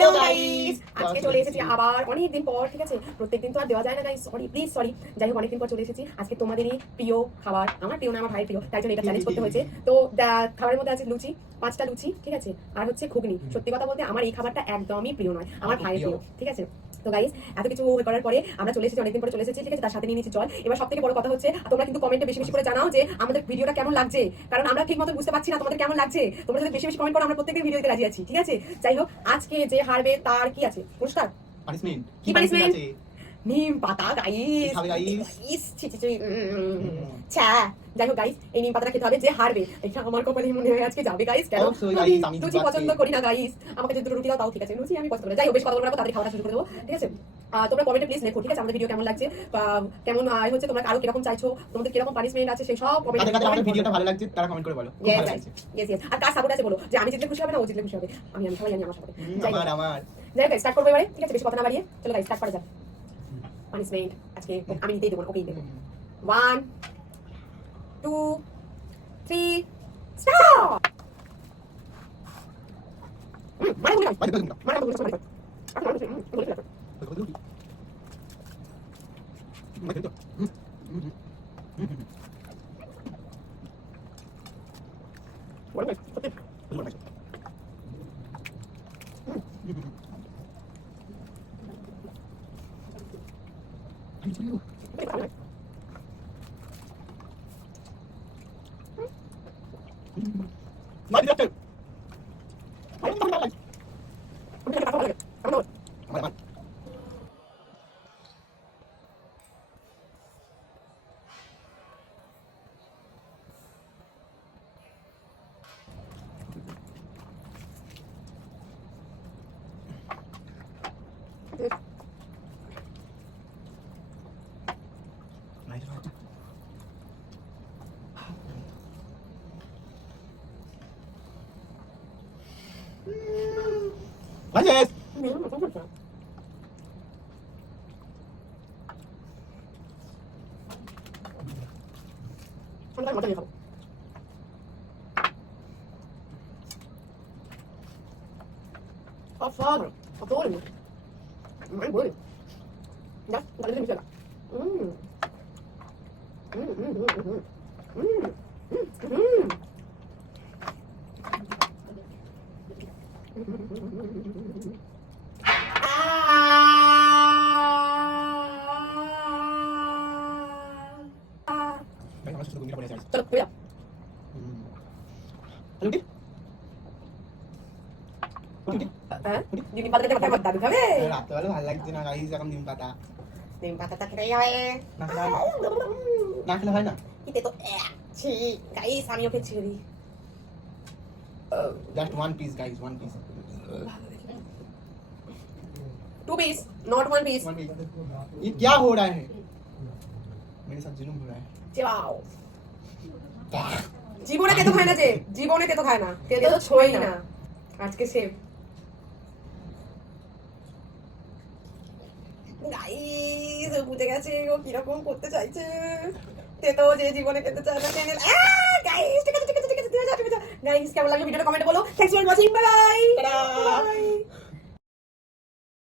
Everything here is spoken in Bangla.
হ্যালো গাইস, আজকে চলে এসেছি আবার অনেকদিন পর। ঠিক আছে, প্রত্যেকদিন তো আর দেওয়া যায় না গাইস, সরি প্লিজ সরি। যাই হোক, অনেকদিন পর চলে এসেছি। আজকে তোমাদেরই প্রিয় খাবার, আমার প্রিয় না আমার ভাইয়ের প্রিয়, তাই জন্য এটা চ্যালেঞ্জ করতে হয়েছে। তো খাবারের মধ্যে আছে লুচি, 5টা লুচি, ঠিক আছে, আর হচ্ছে ঘুগনি। সত্যি কথা বলতে আমার এই খাবারটা একদমই প্রিয় নয়, আমার ভাইয়ের প্রিয়। ঠিক আছে, তো গাইস এত কিছু করার পরে আমরা চলে এসেছি, অনেকদিন পরে চলে এসেছি। ঠিক আছে, তার সাথে নিয়ে নিয়েছি জল। এবার সব থেকে বড় কথা হচ্ছে, তোমরা কিন্তু কমেন্টে বেশি বেশি করে জানাও যে আমাদের ভিডিওটা কেমন লাগছে, কারণ আমরা ঠিক মতো বুঝতে পারছি না তোমাদের কেমন লাগছে। তোমরা যদি বেশি বেশি কমেন্ট করো, আমরা প্রত্যেকদিন ভিডিও দিতে রাজি আছি। ঠিক আছে, যাই হোক, আজকে যে হারবে তার কি আছে পুরস্কার, পানিশমেন্ট। কি পানিশমেন্ট? নিম পাতা গাইস, যাই হোক গাইস, এই নিম পাতাটা খেতে হবে যে হারবে। এটা আমার কপালে মনে হয় আজকে যাবে গাইস। কেন লুচি পছন্দ করি না গাইস, আমাকে যদি রুটি দাও তাও ঠিক আছে, লুচি আমি পছন্দ করি। যাই হোক, বেশ কথা বলবো, তাড়াতাড়ি খাওয়াটা শুরু করে দেবো। ঠিক আছে, তোমরা কমেন্টে প্লিজ লেখো, ঠিক আছে, আমাদের ভিডিও কেমন লাগছে বা কেমন হচ্ছে, তোমরা আরো কিরকম চাইছো, তোমাদের কিরকম পানিশমেন্ট আছে, সেই সব কমেন্টে। আমাদের ভিডিওটা ভালো লাগছে তারা কমেন্ট করে বলো, খুব ভালো লাগছে। ইয়েস, আর কার সাপোর্ট আছে বলো, যে আমি জিতলে খুশি হবে না ও জিতলে খুশি হবে। আমি সবাই জানি আমার সাপোর্ট। যাই হোক, স্টার্ট করবো এবারে। ঠিক আছে, বেশি কথা না বাড়িয়ে চলো গাইস স্টার্ট করা যাক। পানিশমেন্ট আজকে আমি নিতেই দেবো, ওকেই দেবো। 1 2 3 স্টার্ট। নিম পাতাটা কথা বলতে হবে। রাতবেলা ভালো লাগছে না গাইস, এখন নিম পাতা। নিম পাতাটা খেতেই হবে, না খেলে হয় না। খেতে তো ছি গাইস, আমিও খেয়েছি। Just one piece guys, one piece. 2 piece, not 1 piece. One piece. ये क्या हो रहा है? मेरे साथ जुलूम हो रहा है. যাও, জীবনে কে তো খায় না, যে জীবনে কে তো খায় না, কে তো ছোঁই না। আজকে সে গাইস বুঝে গেছে ও কিরকম করতে চাইছে। তে তো যে জীবনে খেতে চায় না চ্যানেল। গাইস ঠিক আছে ঠিক আছে ঠিক আছে, গাইস কেমন লাগলো ভিডিওটা কমেন্টে বলো। Thanks for watching, bye bye.